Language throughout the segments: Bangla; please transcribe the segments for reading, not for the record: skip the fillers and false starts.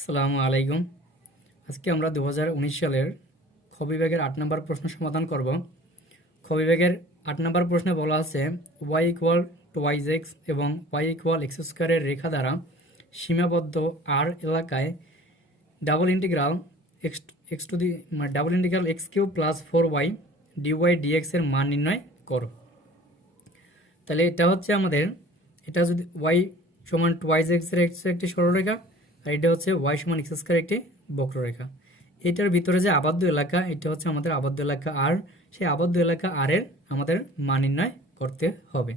আসসালামু আলাইকুম। আজকে আমরা 2019 সালের খ বিভাগের 8 নম্বর প্রশ্ন সমাধান করব। খ বিভাগের 8 নম্বর প্রশ্নে বলা আছে y ইকুয়াল টুয়াইজ এক্স এবং y ইকুয়াল এক্স স্কোয়ারের রেখা দ্বারা সীমাবদ্ধ আর এলাকায় double integral X X to the double integral X cube plus 4y d y d x এর মান নির্ণয় করো। তাহলে এটা হচ্ছে আমাদের, এটা যদি y সমান টুয়াইজ এক্স এর একটি সরলরেখা, আর এটা হচ্ছে y সমান এক্স স্কয়ার একটি বক্ররেখা। এটার ভিতরে যে আবদ্ধ এলাকা, এটা হচ্ছে আমাদের আবদ্ধ এলাকা আর, সেই আবদ্ধ এলাকা আর এর আমাদের মান নির্ণয় করতে হবে।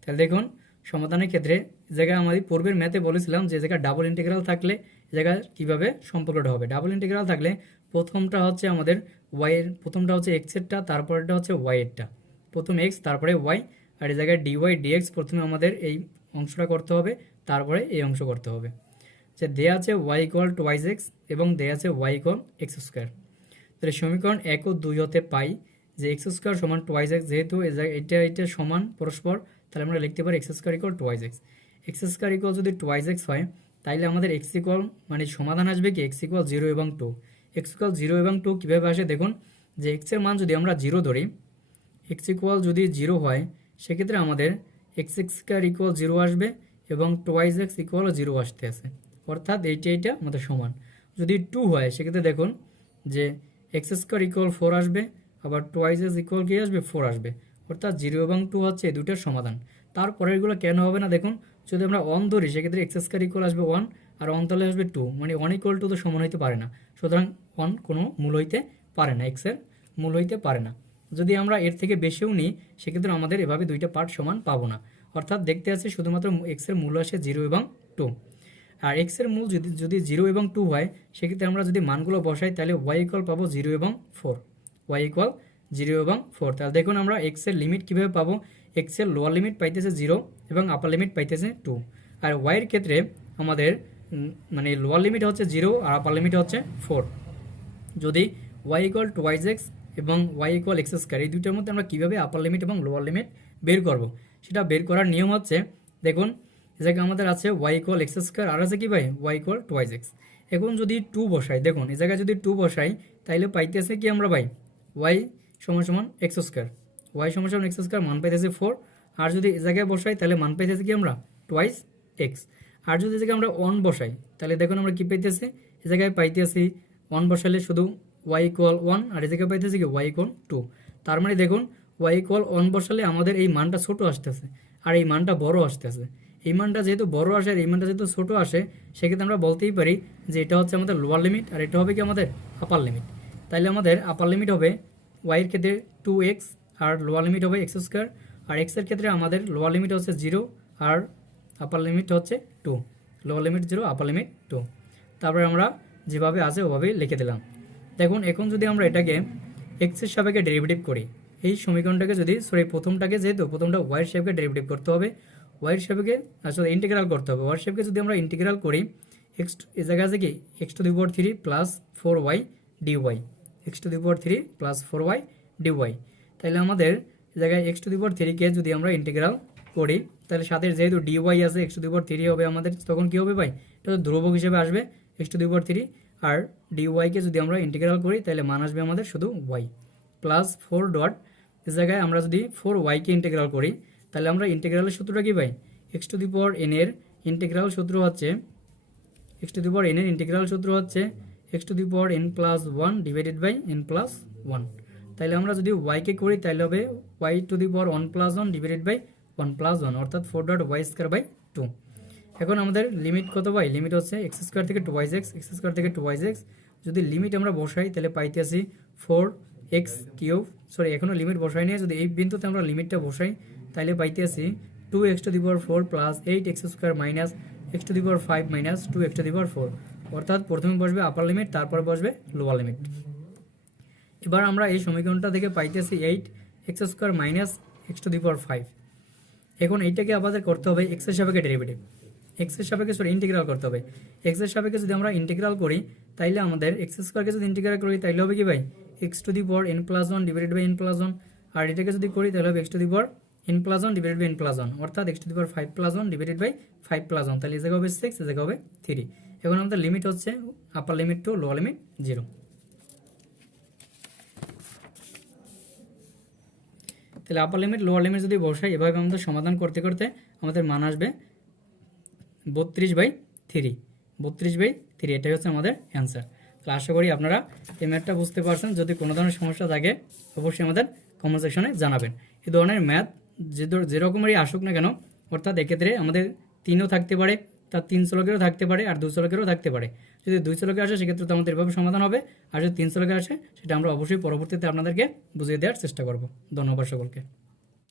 তাহলে দেখুন সমাধানের ক্ষেত্রে জায়গায় আমাদের পূর্বের ম্যাথে বলেছিলাম যে জায়গায় ডাবল ইন্টিগ্রাল থাকলে জায়গায় কিভাবে সম্পর্কটা হবে। ডাবল ইন্টিগ্রাল থাকলে প্রথমটা হচ্ছে আমাদের y এর, প্রথমটা হচ্ছে x এরটা, তারপরেটা হচ্ছে y এরটা, প্রথম x তারপরে y, আর এই জায়গায় ডিওয়াই ডিএক্স প্রথমে আমাদের এই অংশটা করতে হবে, তারপরে এই অংশ করতে হবে। যে দেয়া আছে y ইকুয়াল টুয়াইজ এক্স এবং দেয়া আছে y ইকুয়াল এক্স স্কোয়ার। তাহলে সমীকরণ 1 ও 2 হতে পাই যে এক্স স্কোয়ার সমান টুয়াইজ এক্স, যেহেতু এটা সমান পরস্পর, তাহলে আমরা লিখতে পারি x square equal twice x. X square equal যদি টুয়াইজ এক্স হয় তাইলে আমাদের এক্স ইকুয়াল মানে সমাধান আসবে কি এক্স ইকুয়াল 0 এবং 2। এক্স ইকুয়াল 0 এবং 2 কীভাবে আসে দেখুন, যে এক্সের মান যদি আমরা 0 ধরি, এক্স ইকুয়াল যদি 0 হয় সেক্ষেত্রে আমাদের এক্স স্কোয়ার ইকুয়াল 0 আসবে এবং টুয়াইজ এক্স ইকুয়াল 0 আসতে আছে, অর্থাৎ এইটা আমাদের সমান। যদি 2 হয় সেক্ষেত্রে দেখুন যে এক্স স্কোয়ার ইকুয়াল 4 আসবে, আবার টুয়াইজ এক্স ইকুয়াল কি আসবে 4 আসবে, অর্থাৎ 0 এবং 2 হচ্ছে এই দুটোর সমাধান। তারপরেরগুলো কেন হবে না দেখুন, যদি আমরা 1 ধরি সেক্ষেত্রে এক্স স্কোয়ার ইকুয়াল আসবে 1 আর 1 তাহলে আসবে 2, মানে 1 ইকুয়াল 2 তো সমান হইতে পারে না, সুতরাং 1 কোনো মূল হইতে পারে না, এক্সের মূল হইতে পারে না। যদি আমরা এর থেকে বেশিও নিই সেক্ষেত্রে আমাদের এভাবে দুইটা পার্ট সমান পাবো না, অর্থাৎ দেখতে আছে শুধুমাত্র এক্সের মূল আসে 0 এবং 2। আর এক্সের মূল যদি 0 এবং 2 হয় সেক্ষেত্রে আমরা যদি মানগুলো বসাই তাহলে y ইকুয়াল পাবো 0 এবং 4, y ইকুয়াল 0 এবং 4। তাহলে দেখুন আমরা এক্সের লিমিট কীভাবে পাবো, এক্সের লোয়ার লিমিট পাইতেছে 0 এবং আপার লিমিট পাইতেছে 2, আর y এর ক্ষেত্রে আমাদের মানে লোয়ার লিমিট হচ্ছে 0 আর আপার লিমিট হচ্ছে 4। যদি y ইকুয়াল টুয়াইজ এক্স এবং y ইকুয়াল এক্স স্কয়ার, এই দুইটার মধ্যে আমরা কীভাবে আপার লিমিট এবং লোয়ার লিমিট বের করব, সেটা বের করার নিয়ম হচ্ছে দেখুন এই জায়গায় আমাদের আছে y ইকুয়াল এক্স স্কয়ার আর আছে কি ভাই y ইকুয়াল টুয়াইজ এক্স। এখন যদি 2 বসাই, দেখুন এই জায়গায় যদি 2 বসাই তাইলে পাইতেছে কি আমরা ভাই y সমান সমান এক্স স্কয়ার, y সমান সমান এক্স স্কয়ার মান পাইতেছে 4, আর যদি এই জায়গায় বসাই তাহলে মান পাইতেছে কি আমরা টুয়াইজ এক্স। আর যদি এই জায়গায় আমরা 1 বসাই তাহলে দেখুন আমরা কি পাইতেছি, এই জায়গায় পাইতেছি 1 বসালে শুধু y ইকুয়াল 1 আর এই জায়গায় পাইতেছে কি y ইকুয়াল 2। তার মানে দেখুন y ইকুয়াল 1 বসালে আমাদের এই মানটা ছোট আসতেছে আর এই মানটা বড় আসতেছে। এই মানটা যেহেতু বড় আসে আর এই মানটা যেহেতু ছোট আসে সেক্ষেত্রে আমরা বলতেই পারি যে এটা হচ্ছে আমাদের লোয়ার লিমিট আর এটা হবে কি আমাদের আপার লিমিট। তাইলে আমাদের আপার লিমিট হবে y এর ক্ষেত্রে 2x আর লোয়ার লিমিট হবে এক্স স্কোয়ার, আর x এর ক্ষেত্রে আমাদের লোয়ার লিমিট হচ্ছে 0 আর আপার লিমিট হচ্ছে 2, লোয়ার লিমিট 0 আপার লিমিট 2। তারপরে আমরা যেভাবে আছে ওভাবেই লিখে দিলাম। দেখুন এখন যদি আমরা এটাকে এক্সের সাপেক্ষে ডেরিভেটিভ করি, এই সমীকরণটাকে যদি প্রথমটাকে যেহেতু প্রথমটা ওয়াইয়ের সাপেক্ষে ডেরিভেটিভ করতে হবে, ওয়াইয়ের সাপেক্ষে আসলে ইন্টিগ্রাল করতে হবে, ওয়াইয়ের সাপেক্ষে যদি আমরা ইন্টিগ্রাল করি এক্স এই জায়গায় আছে কি X to the power 3 plus 4y d y, X to the power 3 plus 4y d y. তাহলে আমাদের এই জায়গায় এক্স টু দি পাওয়ার 3 কে যদি আমরা ইন্টিগ্রাল করি তাহলে সাথে যেহেতু ডিওয়াই আছে এক্স টু দি পাওয়ার 3 হবে আমাদের, তখন কি হবে ভাই এটা ধ্রুবক হিসেবে আসবে এক্স টু দি পাওয়ার 3, আর ডিওয়াইকে যদি আমরা ইন্টিগ্রাল করি তাহলে মান আসবে আমাদের শুধু y প্লাস 4 ডট এই জায়গায় আমরা যদি 4yকে ইন্টিগ্রাল করি তাহলে আমরা ইন্টিগ্রালের সূত্রটা কি ভাই X to the power n এর ইন্টিগ্রাল সূত্র হচ্ছে X to the power n এর ইন্টিগ্রাল সূত্র হচ্ছে X to the power n plus 1 divided by n plus 1। তাহলে আমরা যদি yকে করি তাহলে হবে y to the power 1 plus 1 divided by 1 plus 1, অর্থাৎ 4 ডট y স্কয়ার বাই 2। এখন আমাদের লিমিট কত ভাই, লিমিট হচ্ছে এক্স স্কোয়ার থেকে টুয়াইজ এক্স, এক্স স্কোয়ার থেকে টুয়াইজ এক্স। যদি লিমিট আমরা বসাই তাহলে পাইতে আসি 4x কিউব, এখনও লিমিট বসাই নিয়ে যদি এই বিন্দুতে আমরা লিমিটটা বসাই তাহলে পাইতে আসি 2x to the power 4 plus 8x square minus X to the power 5 minus 2x to the power 4, অর্থাৎ প্রথমে বসবে আপার লিমিট তারপর বসবে লোয়ার লিমিট। এবার আমরা এই সমীকরণটা থেকে পাইতেছি 8x square minus X to the power 5। এখন এইটাকে আমাদের করতে হবে এক্সের সাপেক্ষে ডেরিভেটিভ, এক্সের সাপেক্ষে ইন্টিগ্রাল করতে হবে। এক্সের সাপেক্ষে যদি আমরা ইন্টিগ্রাল করি তাইলে আমাদের এক্স স্কোয়ারকে যদি ইন্টিগ্রাল করি তাইলে হবে কি ভাই X to the power n plus 1 divided by n plus 1, আর এটাকে যদি করি তাহলে হবে X to the power n plus 1 divided by n plus 1, অর্থাৎ X to the power 5 plus 1 divided by 5 plus 1, তাহলে এই জায়গা হবে 6, এই জায়গা হবে 3। এখন আমাদের লিমিট হচ্ছে upper limit to lower limit 0। তাহলে আপার লিমিট লোয়ার লিমিট যদি বসাই, এভাবে আমাদের সমাধান করতে করতে আমাদের মান আসবে 32/3। 32/3 এটাই হচ্ছে আমাদের অ্যান্সার। তাহলে আশা করি আপনারা এই ম্যাথটা বুঝতে পারছেন। যদি কোনো ধরনের সমস্যা থাকে অবশ্যই আমাদের কমেন্ট সেকশনে জানাবেন। এই ধরনের ম্যাথ যেরকমেরই আসুক না কেন, অর্থাৎ এক্ষেত্রে আমাদের 3ও থাকতে পারে, তার 3 শ্লোকেরও থাকতে পারে, আর 2 শ্লোকেরও থাকতে পারে। যদি 2 শ্লোকের আসে সেক্ষেত্রে তো আমাদের এভাবে সমাধান হবে, আর যদি 3 শ্লোকের আসে সেটা আমরা অবশ্যই পরবর্তীতে আপনাদেরকে বুঝিয়ে দেওয়ার চেষ্টা করব। ধন্যবাদ সকলকে।